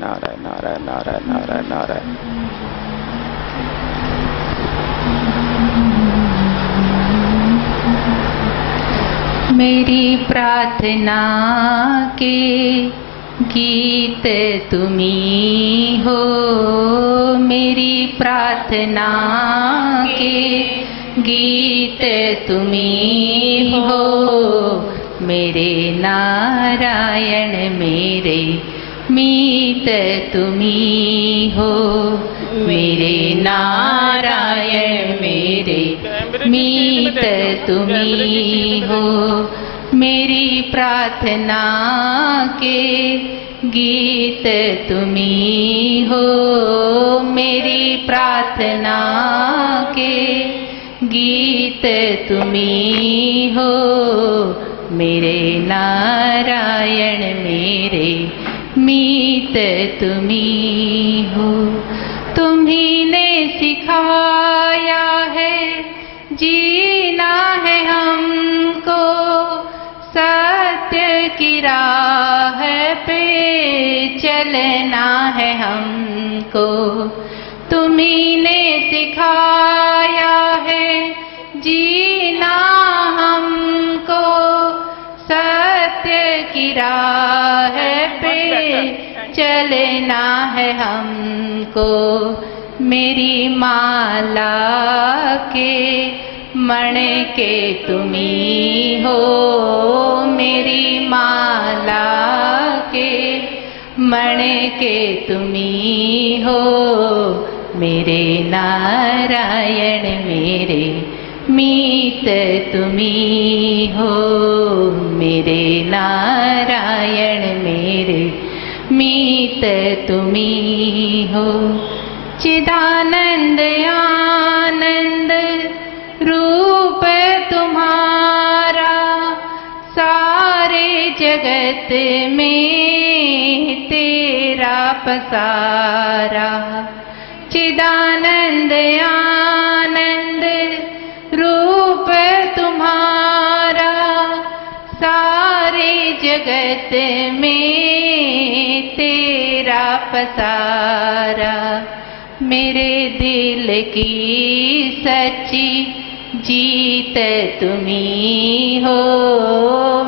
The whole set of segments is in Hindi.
नारायण नारायण नारायण नारायण नारायण। मेरी प्रार्थना के गीत तुम्ही हो, मेरी प्रार्थना के गीत तुम्ही हो, मेरे नारायण मेरे मीत तुम्ही हो, मेरे नारायण मेरे मीत तुम्ही हो। मेरी प्रार्थना के गीत तुम्ही हो, मेरी प्रार्थना के गीत तुम्ही हो, मेरे नारायण मेरे मीत तुम्ही हो। तुम्ही ने सिखाया है जीना है हमको, सत्य की राह पे चलना है हमको। तुम्ही ने सिखाया है जीना हमको, सत्य की राह पे चलना है हमको। मेरी माला के मण के तुम्ही हो, मेरी माला के मण के तुम्ही हो, मेरे नारायण मेरे मीत तुम्ही हो, मेरे नारायण मेरे मीत तुम्ही हो। चिदानंद आनंद रूप तुम्हारा, सारे जगत में तेरा पसारा। चिदानंद आनंद रूप तुम्हारा, सारे जगत में तेरा पसारा। मेरे दिल की सच्ची जीत तुम्ही हो,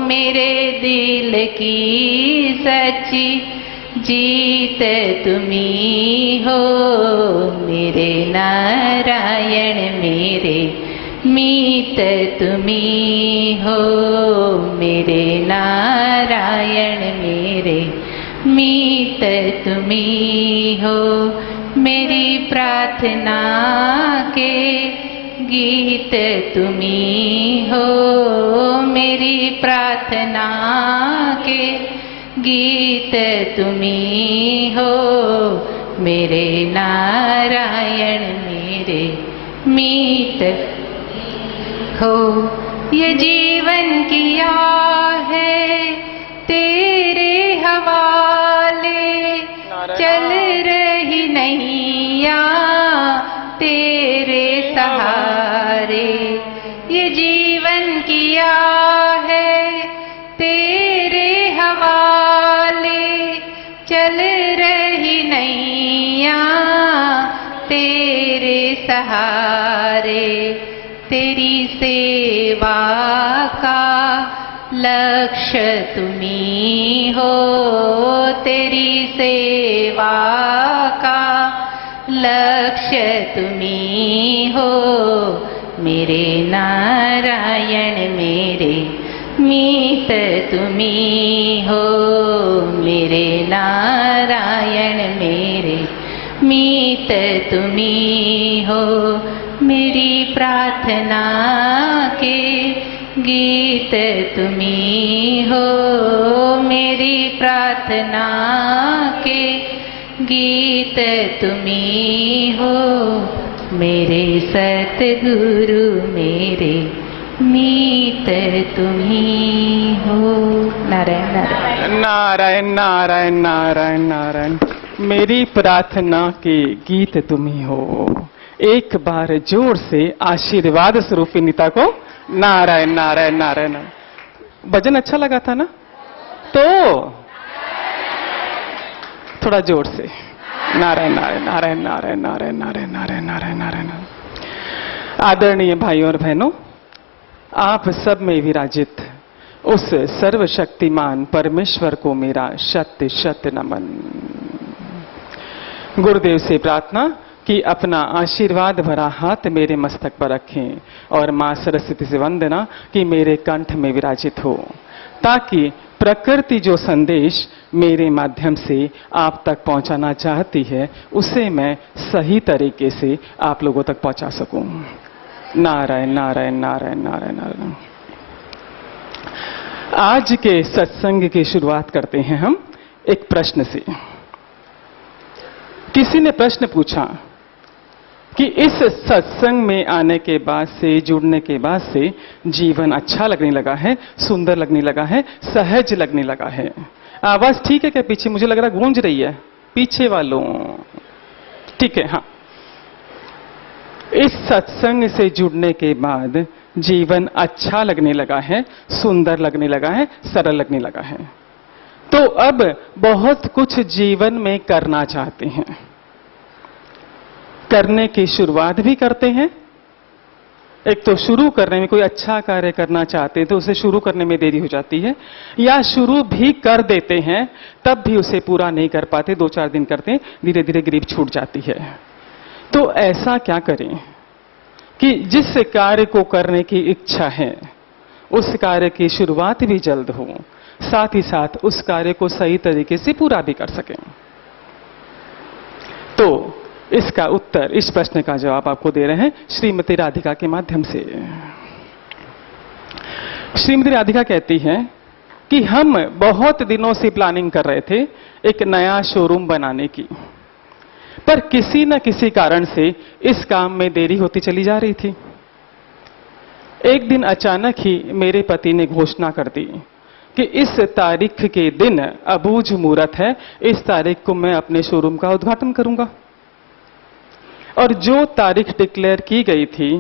मेरे दिल की सच्ची जीत तुम्ही हो, मेरे नारायण मेरे मीत तुम्ही हो, मेरे नारायण मेरे मीत तुम्ही हो। मेरी प्रार्थना के गीत तुम्ही हो, मेरी प्रार्थना के गीत तुम्ही हो, मेरे नारायण मेरे मीत हो। ये जीवन किया है तेरे हवाले, चल रही नैया तेरे सहारे। ये जीवन किया है तेरे हवाले, चल रही नैया तेरे सहारे। तेरी सेवा का लक्ष्य तुम्ही हो, तेरी सेवा का लक्ष्य तुम्ही हो, मेरे नारायण मेरे मीत तुम्ही हो, मेरे नारायण मेरे मीत तुम्ही हो। मेरी प्रार्थना के गीत तुम्ही हो, मेरी प्रार्थना के गीत तुम्ही हो, मेरे सतगुरु मेरे मीत तुम्ही हो। नारायण नारायण नारायण नारायण नारायण नारायण। मेरी प्रार्थना के गीत तुम्ही हो। एक बार जोर से आशीर्वाद स्वरूपी नीता को नारायण नारायण नारायण। भजन अच्छा लगा था ना? थोड़ा जोर से। नारायण नारायण नारायण नारायण नारायण नारायण नारायण नारायण नारायण। आदरणीय भाइयों और बहनों, आप सब में विराजित उस सर्वशक्तिमान परमेश्वर को मेरा शत शत नमन। गुरुदेव से प्रार्थना कि अपना आशीर्वाद भरा हाथ मेरे मस्तक पर रखें और मां सरस्वती से वंदना कि मेरे कंठ में विराजित हो, ताकि प्रकृति जो संदेश मेरे माध्यम से आप तक पहुंचाना चाहती है उसे मैं सही तरीके से आप लोगों तक पहुंचा सकूं। नारायण नारायण नारायण नारायण नारायण। आज के सत्संग की शुरुआत करते हैं हम एक प्रश्न से। किसी ने प्रश्न पूछा कि इस सत्संग में आने के बाद से, जुड़ने के बाद से जीवन अच्छा लगने लगा है, सुंदर लगने लगा है, सहज लगने लगा है। आवाज ठीक है क्या पीछे? मुझे लग रहा गूंज रही है पीछे वालों। ठीक है, हाँ। इस सत्संग से जुड़ने के बाद जीवन अच्छा लगने लगा है, सुंदर लगने लगा है, सरल लगने लगा है। तो अब बहुत कुछ जीवन में करना चाहते हैं, करने की शुरुआत भी करते हैं। एक तो शुरू करने में, कोई अच्छा कार्य करना चाहते हैं तो उसे शुरू करने में देरी हो जाती है, या शुरू भी कर देते हैं तब भी उसे पूरा नहीं कर पाते, 2-4 दिन करते हैं, धीरे धीरे ग्रिप छूट जाती है। तो ऐसा क्या करें कि जिस कार्य को करने की इच्छा है उस कार्य की शुरुआत भी जल्द हो, साथ ही साथ उस कार्य को सही तरीके से पूरा भी कर सकें। तो इसका उत्तर, इस प्रश्न का जवाब आपको दे रहे हैं श्रीमती राधिका के माध्यम से। श्रीमती राधिका कहती हैं कि हम बहुत दिनों से प्लानिंग कर रहे थे एक नया शोरूम बनाने की, पर किसी न किसी कारण से इस काम में देरी होती चली जा रही थी। एक दिन अचानक ही मेरे पति ने घोषणा कर दी कि इस तारीख के दिन अबूझ मुहूर्त है, इस तारीख को मैं अपने शोरूम का उद्घाटन करूंगा। और जो तारीख डिक्लेयर की गई थी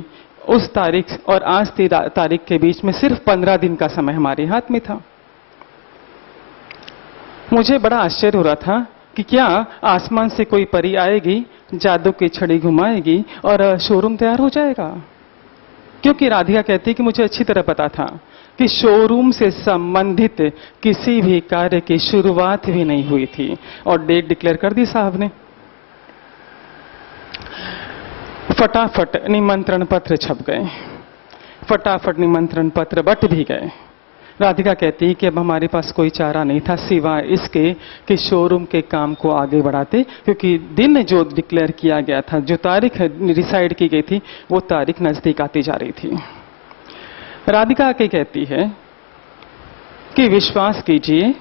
उस तारीख और आज की तारीख के बीच में सिर्फ 15 दिन का समय हमारे हाथ में था। मुझे बड़ा आश्चर्य हो रहा था कि क्या आसमान से कोई परी आएगी, जादू की छड़ी घुमाएगी और शोरूम तैयार हो जाएगा। क्योंकि राधिका कहती है कि मुझे अच्छी तरह पता था कि शोरूम से संबंधित किसी भी कार्य की शुरुआत भी नहीं हुई थी और डेट डिक्लेयर कर दी साहब ने। फटाफट निमंत्रण पत्र छप गए, फटाफट निमंत्रण पत्र बट भी गए। राधिका कहती है कि अब हमारे पास कोई चारा नहीं था सिवाय इसके कि शोरूम के काम को आगे बढ़ाते, क्योंकि दिन जो डिक्लेयर किया गया था, जो तारीख डिसाइड की गई थी, वो तारीख नजदीक आती जा रही थी। राधिका आके कहती है कि विश्वास कीजिए,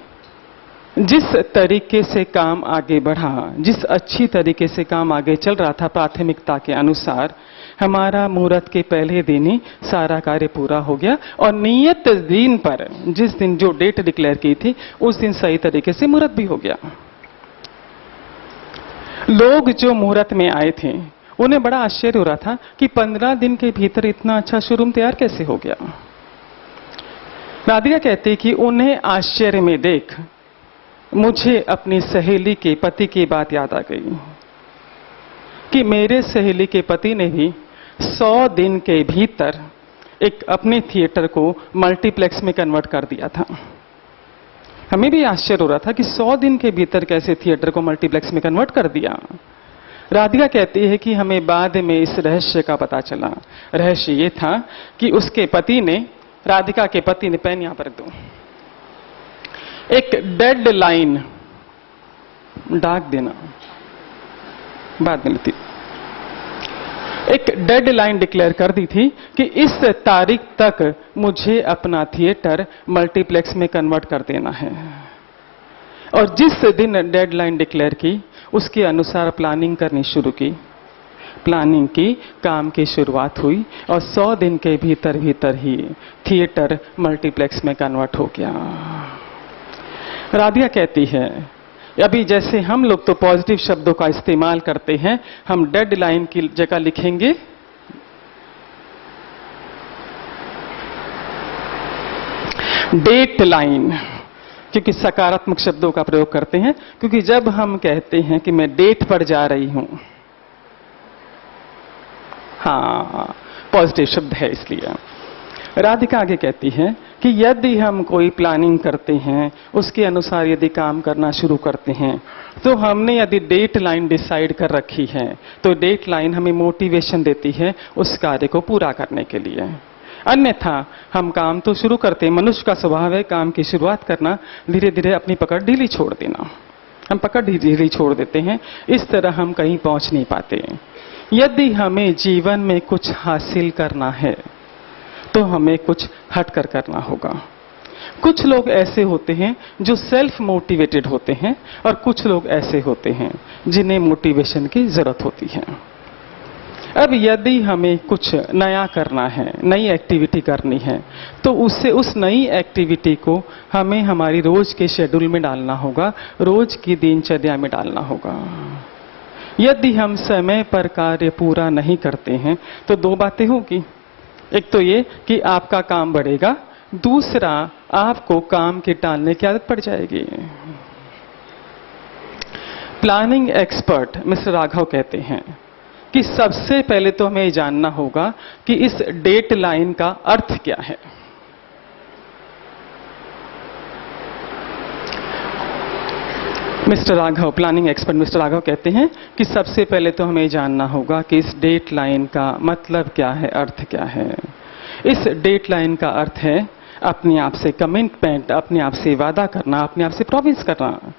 जिस तरीके से काम आगे बढ़ा, जिस अच्छी तरीके से काम आगे चल रहा था प्राथमिकता के अनुसार, हमारा मुहूर्त के पहले दिन ही सारा कार्य पूरा हो गया और नियत दिन पर, जिस दिन जो डेट डिक्लेयर की थी, उस दिन सही तरीके से मुहूर्त भी हो गया। लोग जो मुहूर्त में आए थे उन्हें बड़ा आश्चर्य हो रहा था कि 15 दिन के भीतर इतना अच्छा शोरूम तैयार कैसे हो गया। राधिका कहती कि उन्हें आश्चर्य में देख मुझे अपनी सहेली के पति की बात याद आ गई कि मेरे सहेली के पति ने भी 100 दिन के भीतर एक अपने थिएटर को मल्टीप्लेक्स में कन्वर्ट कर दिया था। हमें भी आश्चर्य हो रहा था कि 100 दिन के भीतर कैसे थिएटर को मल्टीप्लेक्स में कन्वर्ट कर दिया। राधिका कहती है कि हमें बाद में इस रहस्य का पता चला। रहस्य ये था कि उसके पति ने, राधिका के पति ने, पेन यहां पर रख दो, एक डेड लाइन डाक देना, बाद में लेती, एक डेड लाइन डिक्लेयर कर दी थी कि इस तारीख तक मुझे अपना थिएटर मल्टीप्लेक्स में कन्वर्ट कर देना है। और जिस दिन डेड लाइन डिक्लेयर की उसके अनुसार प्लानिंग करनी शुरू की, प्लानिंग की, काम की शुरुआत हुई और 100 दिन के भीतर भीतर ही थिएटर मल्टीप्लेक्स में कन्वर्ट हो गया। राधिका कहती है अभी जैसे हम लोग तो पॉजिटिव शब्दों का इस्तेमाल करते हैं, हम डेड लाइन की जगह लिखेंगे डेट लाइन। क्योंकि सकारात्मक शब्दों का प्रयोग करते हैं, क्योंकि जब हम कहते हैं कि मैं डेट पर जा रही हूं, हाँ पॉजिटिव शब्द है, इसलिए राधिका आगे कहती है कि यदि हम कोई प्लानिंग करते हैं, उसके अनुसार यदि काम करना शुरू करते हैं, तो हमने यदि डेट लाइन डिसाइड कर रखी है, तो डेट लाइन हमें मोटिवेशन देती है उस कार्य को पूरा करने के लिए। अन्यथा हम काम तो शुरू करते हैं, मनुष्य का स्वभाव है काम की शुरुआत करना, धीरे धीरे अपनी पकड़ ढीली छोड़ देना। हम पकड़ ढीली छोड़ देते हैं, इस तरह हम कहीं पहुंच नहीं पाते। यदि हमें जीवन में कुछ हासिल करना है, तो हमें कुछ हटकर करना होगा। कुछ लोग ऐसे होते हैं जो सेल्फ मोटिवेटेड होते हैं, और कुछ लोग ऐसे होते हैं जिन्हें मोटिवेशन की जरूरत होती है। अब यदि हमें कुछ नया करना है, नई एक्टिविटी करनी है, तो उस नई एक्टिविटी को हमें हमारी रोज के शेड्यूल में डालना होगा, रोज की दिनचर्या में डालना होगा। यदि हम समय पर कार्य पूरा नहीं करते हैं, तो दो बातें होगी। एक तो ये कि आपका काम बढ़ेगा, दूसरा आपको काम के टालने की आदत पड़ जाएगी। प्लानिंग एक्सपर्ट मिस्टर राघव कहते हैं कि सबसे पहले तो हमें जानना होगा कि इस डेट लाइन का अर्थ क्या है। Mister Raghav, planning expert mister Raghav कहते हैं कि सबसे पहले तो हमें जानना होगा कि इस डेट लाइन का मतलब क्या है, अर्थ क्या है। इस डेट लाइन का अर्थ है अपने आप से कमिटमेंट, अपने आप से वादा करना, अपने आप से प्रॉमिस करना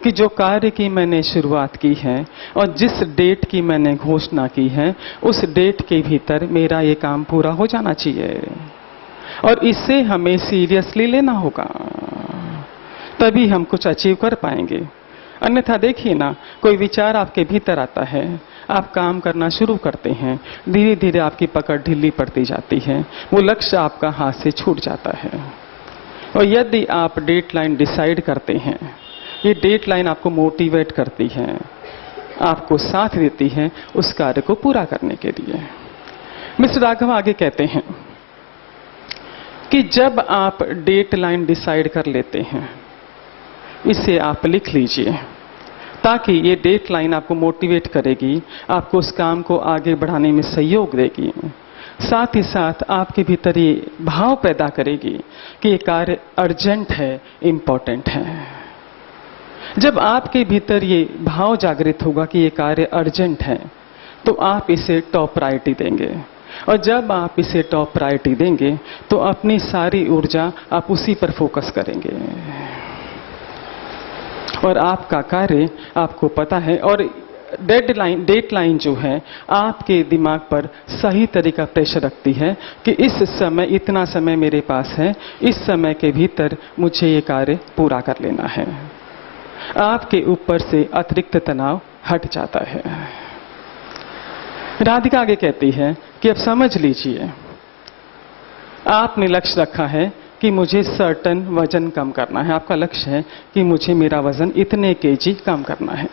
कि जो कार्य की मैंने शुरुआत की है और जिस डेट की मैंने घोषणा की है, उस डेट के भीतर मेरा ये काम पूरा हो जाना चाहिए, और इसे हमें सीरियसली लेना होगा, तभी हम कुछ अचीव कर पाएंगे। अन्यथा देखिए ना, कोई विचार आपके भीतर आता है, आप काम करना शुरू करते हैं, धीरे धीरे आपकी पकड़ ढीली पड़ती जाती है, वो लक्ष्य आपका हाथ से छूट जाता है। और यदि आप डेट लाइन डिसाइड करते हैं, ये डेट लाइन आपको मोटिवेट करती है, आपको साथ देती है उस कार्य को पूरा करने के लिए। मिस्टर राघव आगे कहते हैं कि जब आप डेट लाइन डिसाइड कर लेते हैं, इसे आप लिख लीजिए, ताकि ये डेट लाइन आपको मोटिवेट करेगी, आपको उस काम को आगे बढ़ाने में सहयोग देगी, साथ ही साथ आपके भीतर ये भाव पैदा करेगी कि ये कार्य अर्जेंट है, इंपॉर्टेंट है। जब आपके भीतर ये भाव जागृत होगा कि ये कार्य अर्जेंट है, तो आप इसे टॉप प्रायोरिटी देंगे, और जब आप इसे टॉप प्रायोरिटी देंगे, तो अपनी सारी ऊर्जा आप उसी पर फोकस करेंगे, और आपका कार्य आपको पता है। और डेट लाइन जो है आपके दिमाग पर सही तरीका प्रेशर रखती है कि इस समय, इतना समय मेरे पास है, इस समय के भीतर मुझे ये कार्य पूरा कर लेना है। आपके ऊपर से अतिरिक्त तनाव हट जाता है। राधिका आगे कहती है कि अब समझ लीजिए, आपने लक्ष्य रखा है कि मुझे सर्टन वजन कम करना है। आपका लक्ष्य है कि मुझे मेरा वजन इतने केजी कम करना है।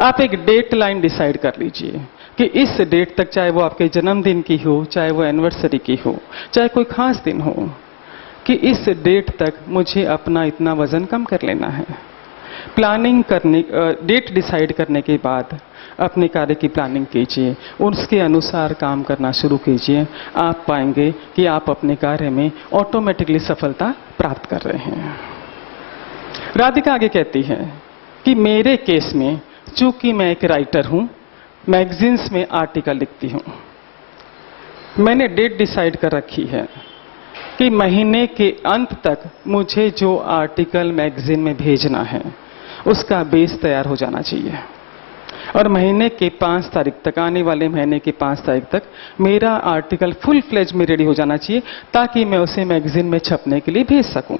आप एक डेट लाइन डिसाइड कर लीजिए कि इस डेट तक, चाहे वो आपके जन्मदिन की हो, चाहे वो एनिवर्सरी की हो, चाहे कोई खास दिन हो, कि इस डेट तक मुझे अपना इतना वजन कम कर लेना है। प्लानिंग करने, डेट डिसाइड करने के बाद अपने कार्य की प्लानिंग कीजिए, उसके अनुसार काम करना शुरू कीजिए। आप पाएंगे कि आप अपने कार्य में ऑटोमेटिकली सफलता प्राप्त कर रहे हैं। राधिका आगे कहती है कि मेरे केस में, चूंकि मैं एक राइटर हूं, मैगजीन्स में आर्टिकल लिखती हूं, मैंने डेट डिसाइड कर रखी है कि महीने के अंत तक मुझे जो आर्टिकल मैगजीन में भेजना है, उसका बेस तैयार हो जाना चाहिए, और महीने के 5 तारीख तक, आने वाले महीने की 5 तारीख तक मेरा आर्टिकल फुल फ्लेज में रेडी हो जाना चाहिए, ताकि मैं उसे मैगजीन में छपने के लिए भेज सकूं।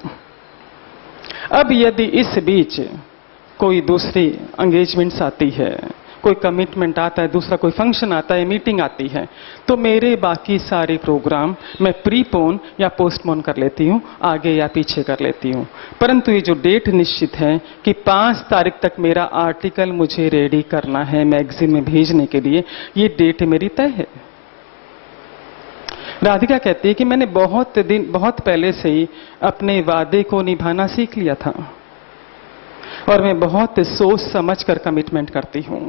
अब यदि इस बीच कोई दूसरी एंगेजमेंट्स आती है, कोई कमिटमेंट आता है, दूसरा कोई फंक्शन आता है, मीटिंग आती है, तो मेरे बाकी सारे प्रोग्राम मैं प्रीपोन या पोस्टपोन कर लेती हूँ, आगे या पीछे कर लेती हूँ। परंतु ये जो डेट निश्चित है कि 5 तारीख तक मेरा आर्टिकल मुझे रेडी करना है मैगजीन में भेजने के लिए, ये डेट मेरी तय है। राधिका कहती है कि मैंने बहुत पहले से ही अपने वादे को निभाना सीख लिया था और मैं बहुत सोच समझ कर कमिटमेंट करती हूं,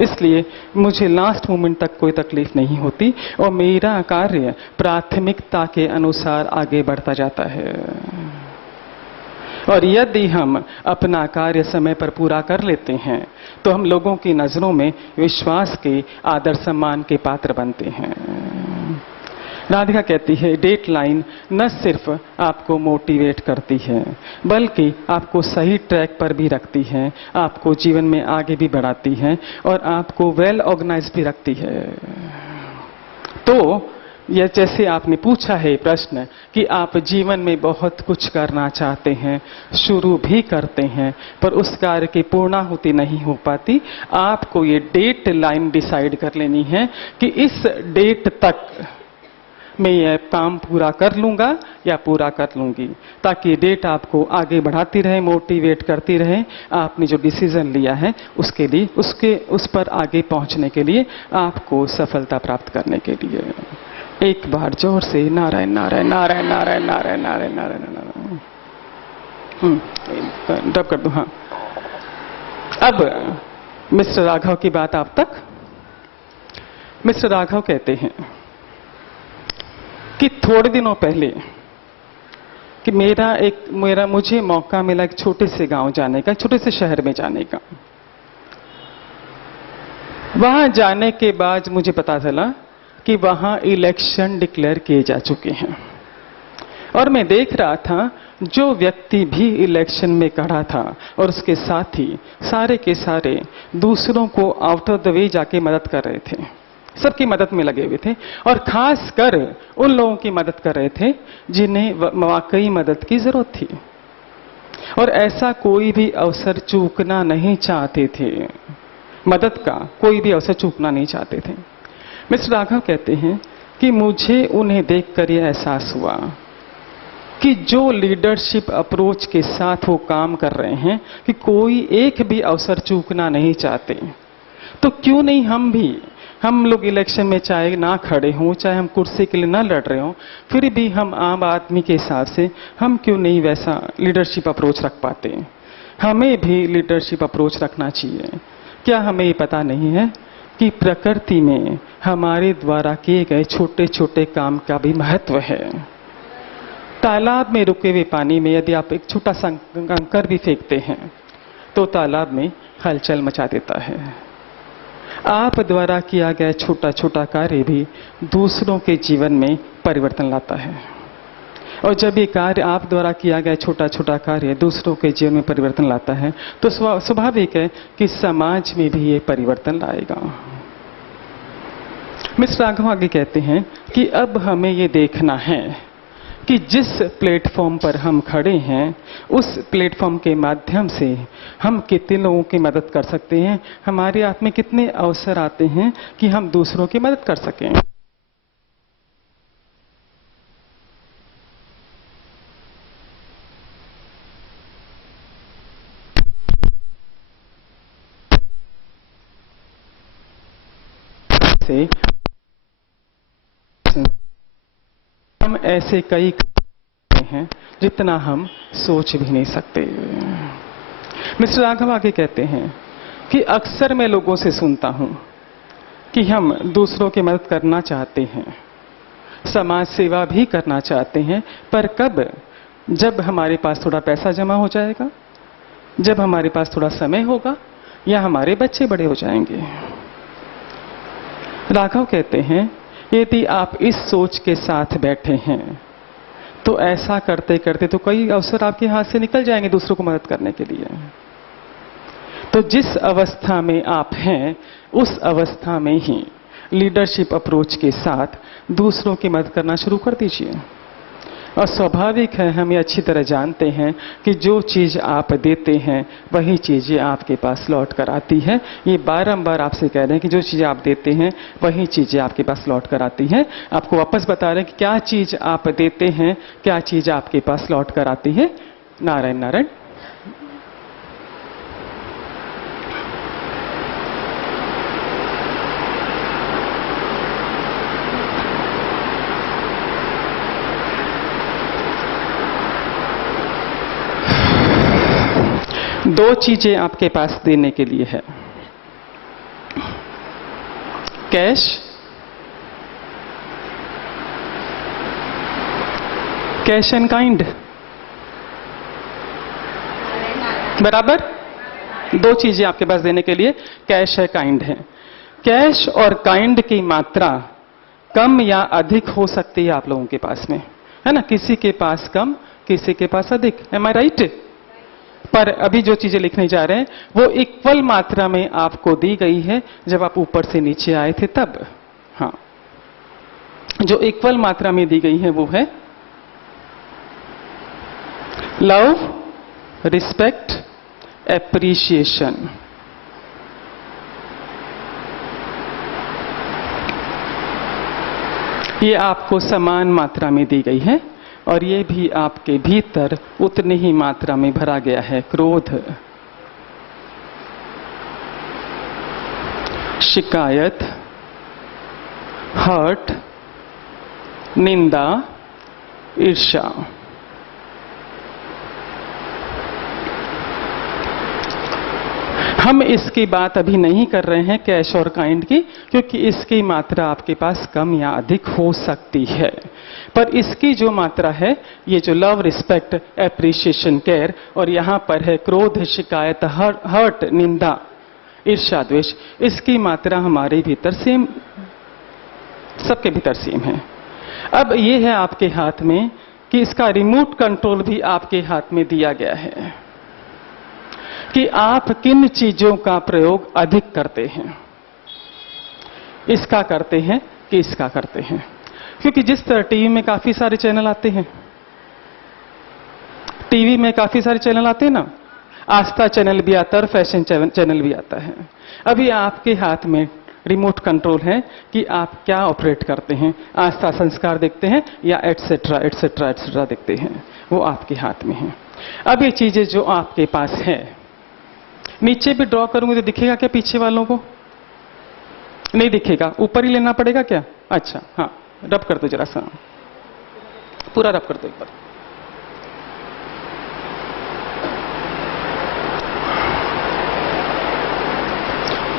इसलिए मुझे लास्ट मोमेंट तक कोई तकलीफ नहीं होती और मेरा कार्य प्राथमिकता के अनुसार आगे बढ़ता जाता है। और यदि हम अपना कार्य समय पर पूरा कर लेते हैं तो हम लोगों की नजरों में विश्वास के, आदर सम्मान के पात्र बनते हैं। राधिका कहती है डेडलाइन न सिर्फ आपको मोटिवेट करती है बल्कि आपको सही ट्रैक पर भी रखती है, आपको जीवन में आगे भी बढ़ाती है और आपको वेल ऑर्गेनाइज भी रखती है। तो यह जैसे आपने पूछा है प्रश्न कि आप जीवन में बहुत कुछ करना चाहते हैं, शुरू भी करते हैं, पर उस कार्य की पूर्णाहुति नहीं हो पाती, आपको ये डेट लाइन डिसाइड कर लेनी है कि इस डेट तक मैं यह काम पूरा कर लूंगा या पूरा कर लूंगी, ताकि डेट आपको आगे बढ़ाती रहे, मोटिवेट करती रहे, आपने जो डिसीजन लिया है उसके लिए, उस पर आगे पहुंचने के लिए, आपको सफलता प्राप्त करने के लिए। एक बार जोर से नारायण नारायण नारायण नारायण नारायण नारायण नारायण नारायण। डब कर दो। हाँ, अब मिस्टर राघव की बात आप तक। मिस्टर राघव कहते हैं कि थोड़े दिनों पहले कि मुझे मौका मिला एक छोटे से गांव जाने का, छोटे से शहर में जाने का। वहां जाने के बाद मुझे पता चला कि वहां इलेक्शन डिक्लेयर किए जा चुके हैं और मैं देख रहा था जो व्यक्ति भी इलेक्शन में खड़ा था और उसके साथी सारे के सारे दूसरों को आउट ऑफ द वे जाके मदद कर रहे थे, सबकी मदद में लगे हुए थे और खास कर उन लोगों की मदद कर रहे थे जिन्हें वाकई मदद की जरूरत थी और ऐसा कोई भी अवसर चूकना नहीं चाहते थे, मदद का कोई भी अवसर चूकना नहीं चाहते थे। मिस्टर राघव कहते हैं कि मुझे उन्हें देखकर यह एहसास हुआ कि जो लीडरशिप अप्रोच के साथ वो काम कर रहे हैं कि कोई एक भी अवसर चूकना नहीं चाहते, तो क्यों नहीं हम लोग इलेक्शन में चाहे ना खड़े हों, चाहे हम कुर्सी के लिए ना लड़ रहे हों, फिर भी हम आम आदमी के हिसाब से हम क्यों नहीं वैसा लीडरशिप अप्रोच रख पाते। हमें भी लीडरशिप अप्रोच रखना चाहिए। क्या हमें ये पता नहीं है कि प्रकृति में हमारे द्वारा किए गए छोटे छोटे काम का भी महत्व है। तालाब में रुके हुए पानी में यदि आप एक छोटा सा कंकर भी फेंकते हैं तो तालाब में हलचल मचा देता है। आप द्वारा किया गया छोटा छोटा कार्य भी दूसरों के जीवन में परिवर्तन लाता है और जब ये कार्य आप द्वारा किया गया छोटा छोटा कार्य दूसरों के जीवन में परिवर्तन लाता है तो स्वाभाविक है कि समाज में भी ये परिवर्तन लाएगा। मिस्टर राघव आगे कहते हैं कि अब हमें ये देखना है कि जिस प्लेटफॉर्म पर हम खड़े हैं उस प्लेटफॉर्म के माध्यम से हम कितने लोगों की मदद कर सकते हैं, हमारे हाथ में कितने अवसर आते हैं कि हम दूसरों की मदद कर सकें। से हम ऐसे कई हैं जितना हम सोच भी नहीं सकते। मिस्टर राघव आगे कहते हैं कि अक्सर मैं लोगों से सुनता हूं कि हम दूसरों की मदद करना चाहते हैं, समाज सेवा भी करना चाहते हैं, पर कब? जब हमारे पास थोड़ा पैसा जमा हो जाएगा, जब हमारे पास थोड़ा समय होगा या हमारे बच्चे बड़े हो जाएंगे। राघव कहते हैं यदि आप इस सोच के साथ बैठे हैं तो ऐसा करते करते तो कई अवसर आपके हाथ से निकल जाएंगे दूसरों को मदद करने के लिए। तो जिस अवस्था में आप हैं उस अवस्था में ही लीडरशिप अप्रोच के साथ दूसरों की मदद करना शुरू कर दीजिए। और स्वाभाविक है, हम ये अच्छी तरह जानते हैं कि जो चीज आप देते हैं वही चीजें आपके पास लौट कर आती है। ये बारंबार आपसे कह रहे हैं कि जो चीजें आप देते हैं वही चीजें आपके पास लौट कर आती हैं। आपको वापस बता रहे हैं कि क्या चीज आप देते हैं, क्या चीज आपके पास लौट कर आती है। नारायण नारायण। दो चीजें आपके पास देने के लिए है, कैश, कैश एंड काइंड, बराबर। दो चीजें आपके पास देने के लिए, कैश है, काइंड है। कैश और काइंड की मात्रा कम या अधिक हो सकती है आप लोगों के पास में, है ना। किसी के पास कम, किसी के पास अधिक, एम आई राइट। पर अभी जो चीजें लिखने जा रहे हैं वो इक्वल मात्रा में आपको दी गई है जब आप ऊपर से नीचे आए थे तब। हाँ, जो इक्वल मात्रा में दी गई है वो है लव, रिस्पेक्ट, एप्रिशिएशन। ये आपको समान मात्रा में दी गई है और ये भी आपके भीतर उतनी ही मात्रा में भरा गया है। क्रोध, शिकायत, हर्ट, निंदा, ईर्ष्या। हम इसकी बात अभी नहीं कर रहे हैं कैश और काइंड की, क्योंकि इसकी मात्रा आपके पास कम या अधिक हो सकती है। पर इसकी जो मात्रा है, ये जो लव, रिस्पेक्ट, एप्रिशिएशन, केयर, और यहां पर है क्रोध, शिकायत, हर्ट, निंदा, ईर्ष्या, द्वेष, इसकी मात्रा हमारे भीतर सेम, सबके भीतर सेम है। अब ये है आपके हाथ में कि इसका रिमोट कंट्रोल भी आपके हाथ में दिया गया है कि आप किन चीजों का प्रयोग अधिक करते हैं। इसका करते हैं कि इसका करते हैं। क्योंकि जिस तरह टीवी में काफी सारे चैनल आते हैं, टीवी में काफी सारे चैनल आते हैं ना, आस्था चैनल भी आता है और फैशन चैनल भी आता है। अभी आपके हाथ में रिमोट कंट्रोल है कि आप क्या ऑपरेट करते हैं, आस्था संस्कार देखते हैं या एटसेट्रा एटसेट्रा एटसेट्रा देखते हैं, वो आपके हाथ में है। अब ये चीजें जो आपके पास है, नीचे भी ड्रॉ करूंगी तो दिखेगा क्या पीछे वालों को? नहीं दिखेगा, ऊपर ही लेना पड़ेगा क्या? अच्छा, हाँ, रब कर दो जरा सा, पूरा रब कर दो एक बार।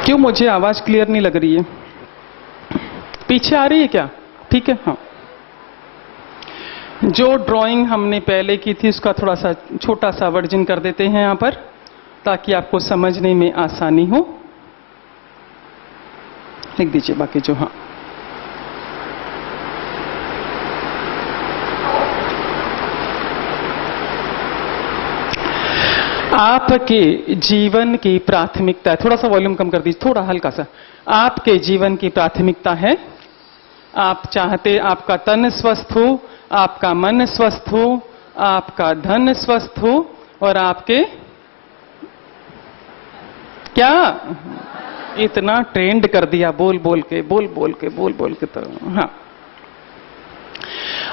क्यों मुझे आवाज क्लियर नहीं लग रही है? पीछे आ रही है क्या? ठीक है, हाँ। जो ड्राइंग हमने पहले की थी उसका थोड़ा सा छोटा सा वर्जन कर देते हैं यहां पर, ताकि आपको समझने में आसानी हो। लिख दीजिए बाकी जो, हाँ। आपके जीवन की प्राथमिकता, थोड़ा सा वॉल्यूम कम कर दीजिए, थोड़ा हल्का सा। आपके जीवन की प्राथमिकता है, आप चाहते आपका तन स्वस्थ हो, आपका मन स्वस्थ हो, आपका धन स्वस्थ हो और आपके क्या, इतना ट्रेंड कर दिया बोल बोल के, बोल बोल के, बोल बोल के, तो हाँ।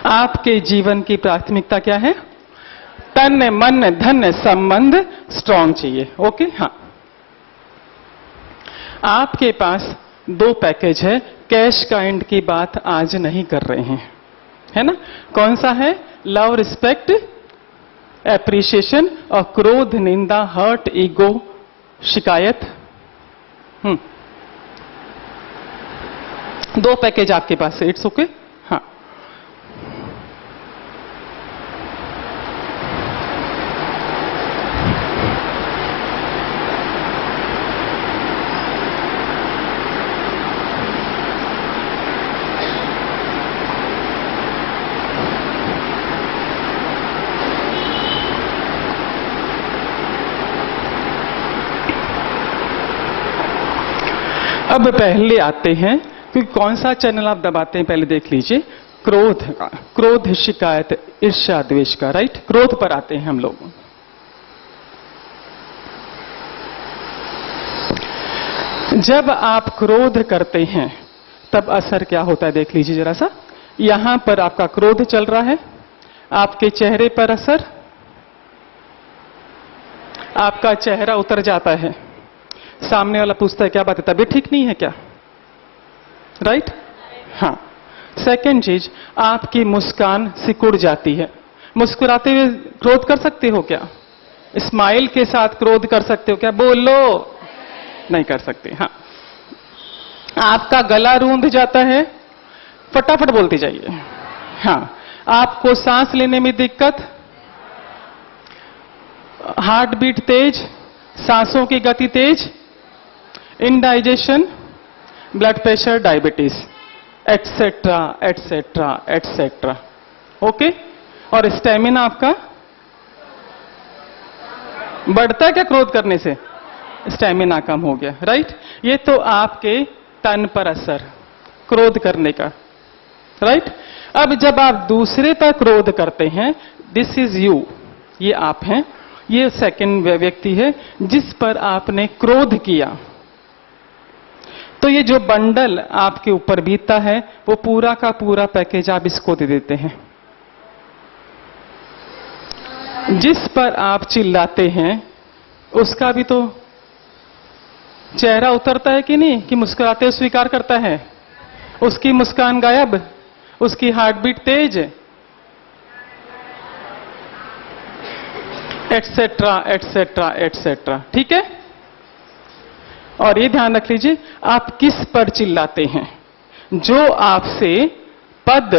आपके जीवन की प्राथमिकता क्या है? तन मन धन संबंध स्ट्रांग चाहिए। ओके, हाँ। आपके पास दो पैकेज है, कैश काइंड की बात आज नहीं कर रहे हैं, है ना। कौन सा है? लव, रिस्पेक्ट, एप्रिशिएशन, और क्रोध, निंदा, हर्ट, ईगो, शिकायत। दो पैकेज आपके पास है, इट्स ओके, हाँ। अब पहले आते हैं, क्योंकि कौन सा चैनल आप दबाते हैं पहले देख लीजिए। क्रोध का, क्रोध, शिकायत, ईर्ष्या, द्वेष का, राइट। क्रोध पर आते हैं हम लोग। जब आप क्रोध करते हैं तब असर क्या होता है देख लीजिए जरा सा। यहां पर आपका क्रोध चल रहा है, आपके चेहरे पर असर, आपका चेहरा उतर जाता है। सामने वाला पूछता है क्या बात है, तबीयत ठीक नहीं है क्या? राइट, हाँ। सेकंड चीज, आपकी मुस्कान सिकुड़ जाती है। मुस्कुराते हुए क्रोध कर सकते हो क्या? स्माइल के साथ क्रोध कर सकते हो क्या? बोलो। नहीं कर सकते। हाँ, आपका गला रूंध जाता है, फटाफट बोलते जाइए। हाँ, आपको सांस लेने में दिक्कत, हार्ट बीट तेज, सांसों की गति तेज, indigestion, blood pressure, diabetes, etcetera etcetera etcetera. Okay. और स्टेमिना आपका बढ़ता है क्या क्रोध करने से? स्टेमिना कम हो गया, राइट। ये तो आपके तन पर असर क्रोध करने का, राइट। अब जब आप दूसरे पर क्रोध करते हैं, दिस इज यू, ये आप हैं, ये सेकंड व्यक्ति है जिस पर आपने क्रोध किया, तो ये जो बंडल आपके ऊपर बीतता है वो पूरा का पूरा पैकेज आप इसको दे देते हैं। जिस पर आप चिल्लाते हैं उसका भी तो चेहरा उतरता है कि नहीं, कि मुस्कुराते हुए स्वीकार करता है, उसकी मुस्कान गायब, उसकी हार्ट बीट तेज, एटसेट्रा एटसेट्रा एटसेट्रा। ठीक है। और ये ध्यान रख लीजिए, आप किस पर चिल्लाते हैं? जो आपसे पद,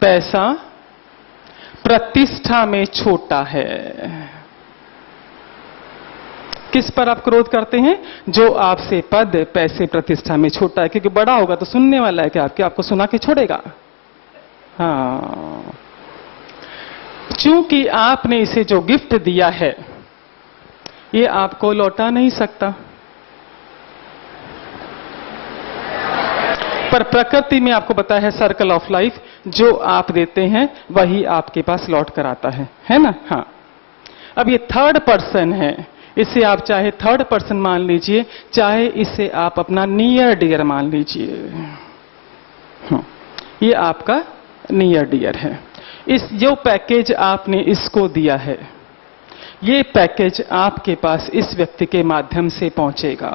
पैसा, प्रतिष्ठा में छोटा है। किस पर आप क्रोध करते हैं? जो आपसे पद, पैसे, प्रतिष्ठा में छोटा है, क्योंकि बड़ा होगा तो सुनने वाला है कि आपको सुना के छोड़ेगा। हाँ, चूंकि आपने इसे जो गिफ्ट दिया है ये आपको लौटा नहीं सकता, पर प्रकृति में आपको पता है सर्कल ऑफ लाइफ, जो आप देते हैं वही आपके पास लौट कर आता है ना। हाँ, अब ये थर्ड पर्सन है, इसे आप चाहे थर्ड पर्सन मान लीजिए, चाहे इसे आप अपना नियर डियर मान लीजिए। ये आपका नियर डियर है। इस जो पैकेज आपने इसको दिया है, ये पैकेज आपके पास इस व्यक्ति के माध्यम से पहुंचेगा।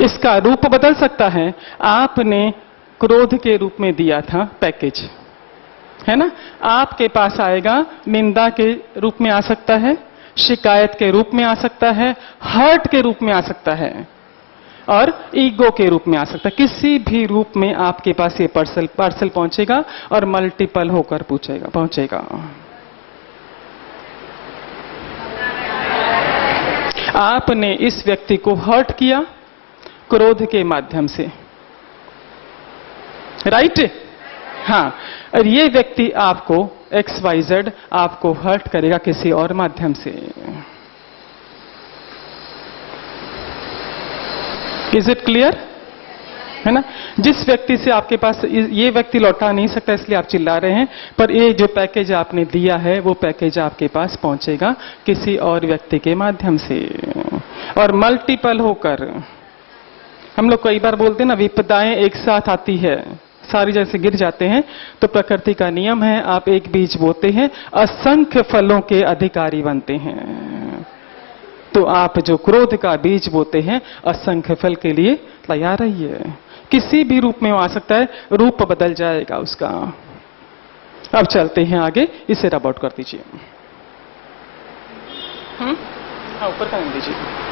इसका रूप बदल सकता है। आपने क्रोध के रूप में दिया था पैकेज, है ना, आपके पास आएगा निंदा के रूप में आ सकता है, शिकायत के रूप में आ सकता है, हर्ट के रूप में आ सकता है, और ईगो के रूप में आ सकता है। किसी भी रूप में आपके पास ये पार्सल पहुंचेगा और मल्टीपल होकर पहुंचेगा। आपने इस व्यक्ति को हर्ट किया क्रोध के माध्यम से, राइट। हाँ, और ये व्यक्ति आपको XYZ आपको हर्ट करेगा किसी और माध्यम से। Is it clear? है ना। जिस व्यक्ति से आपके पास ये व्यक्ति लौटा नहीं सकता इसलिए आप चिल्ला रहे हैं, पर ये जो पैकेज आपने दिया है वो पैकेज आपके पास पहुंचेगा किसी और व्यक्ति के माध्यम से, और मल्टीपल होकर। हम लोग कई बार बोलते हैं ना, विपदाएं एक साथ आती है, सारी जैसे गिर जाते हैं, तो प्रकृति का नियम है, आप एक बीज बोते हैं, असंख्य फलों के अधिकारी बनते हैं। तो आप जो क्रोध का बीज बोते हैं, असंख्य फल के लिए तैयार रहिए। किसी भी रूप में वो आ सकता है, रूप बदल जाएगा उसका। अब चलते हैं आगे, इसे रब आउट कर दीजिए। हाँ, ऊपर का दीजिए।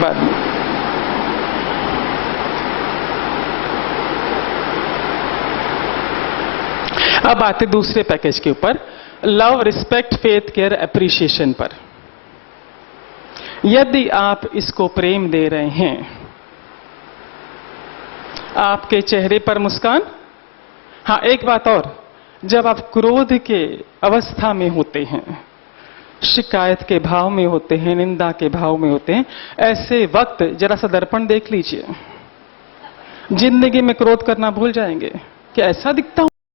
बाद में अब आते दूसरे पैकेज के ऊपर, love, respect, faith, care, appreciation पर। यदि आप इसको प्रेम दे रहे हैं, आपके चेहरे पर मुस्कान। हाँ, एक बात और, जब आप क्रोध के अवस्था में होते हैं, शिकायत के भाव में होते हैं, निंदा के भाव में होते हैं, ऐसे वक्त जरा सा दर्पण देख लीजिए। जिंदगी में क्रोध करना भूल जाएंगे कि ऐसा दिखता हूं